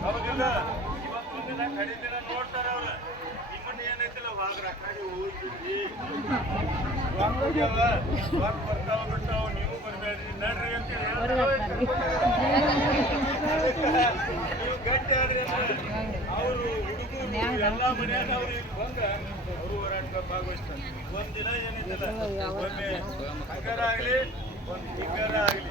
ಅವಾಗಿಲ್ಲ ಇವತ್ತಿನ ಕಡಿದಿನ ನೋಡ್ತಾರೆ ಅವ್ರ ನಿಮ್ಮನ್ನ ಏನೈತಿಲ್ಲ ಹೋಗ್ರ ಕಡೆ ಹೋಗ್ತೀವಿ ಬರ್ತಾವ ಬಿಡ್ತಾವ ನೀವು ಬರಬೇಡ್ರಿ ನಡ್ರಿ ಅಂತ ನೀವು ಗಟ್ಟಿ ಅವರು ಹುಡುಗರು ಎಲ್ಲ ಮನ್ಯಾಗ ಅವ್ರು ಇಲ್ಲಿ ಬಂದ ಅವರು ಹೋರಾಟ ಭಾಗವಹಿಸ್ತಾರೆ ಒಂದಿನ ಏನೈತಿಲ್ಲ ಒಮ್ಮೆ ಆಗಲಿ ಆಗ್ಲಿ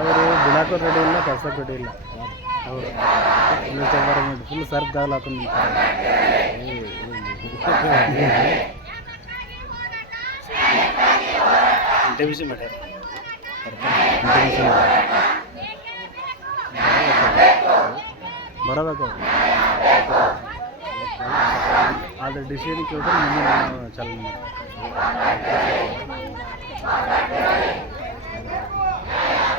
ಅವರು ಬಿಡಾಕೋ ರೆಡಿ ಇಲ್ಲ ಕೆಲ್ಸಕ್ಕೆ ರೆಡಿ ಇಲ್ಲ. ಅವರು ಫುಲ್ ಸರ್ಫ್ ದಾಲ್ ಹಾಕೊಂಡು ಇಂಟರ್ವ್ಯೂಷನ್ ಮಾಡ್ಯಾರ. ಬರಬೇಕು ಆದರೆ ಡಿಸಿಷನ್ ಕೇಳಿದ್ರೆ ಮುಂದೆ ಚಾಲನೆ ಮಾಡ್ತೀವಿ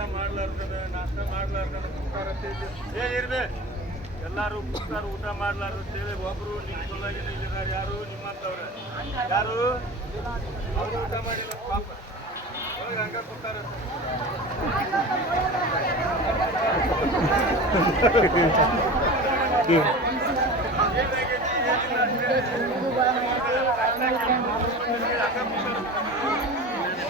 ಊಟ ಮಾಡ್ಲಾರ್ದದ ನಾಷ್ಟ ಮಾಡ್ಲಾರ್ದದ ಕೂತಾರ ಏ ಇರ್ಬೇ? ಎಲ್ಲರೂ ಕೂತಾರ ಊಟ ಮಾಡ್ಲಾರ್ದು ಸೇವೆ ಒಬ್ರು ನಿಮ್ಮ ನಿಲ್ಲಿದಾರ ಯಾರು? ನಿಮ್ಮಂತವ್ರೆ. ಯಾರು? ಊಟ ಮಾಡಿಲ್ಲ ಪಾಪ. ಒಳಗೆ ಹಂಗ ಕೂತಾರ. ವಾಕಿ ಕರೆದ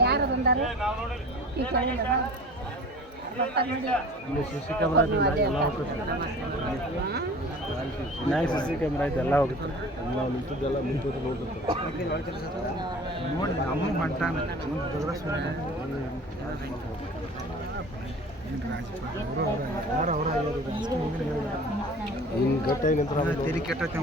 ಯಾರು ಬಂದಾರ? ಈ ಕಡೆ ಇಲ್ಲಿ ಸಿ ಸಿ ಕ್ಯಾಮ್ರಾ ಐತೆ ಎಲ್ಲ ಹೋಗುತ್ತೆ. ನ್ಯಾಯ ಸಿ ಸಿ ಕ್ಯಾಮ್ರಾ ಐತೆ ಎಲ್ಲ ಹೋಗುತ್ತೆ. ನಾವು ನಿಂತಿದ್ದೆಲ್ಲ ಮುಂದೆ ಹೋಗುತ್ತೆ ನೋಡಿ ನಮ್ಮ ಮಂಟಾನೆ ಹಿಂಗೆ ಗಟ್ಟಿಯಾಗಿ ನಿಂತರ ತೆರಿ ಕೆಟ್ಟೈತೆ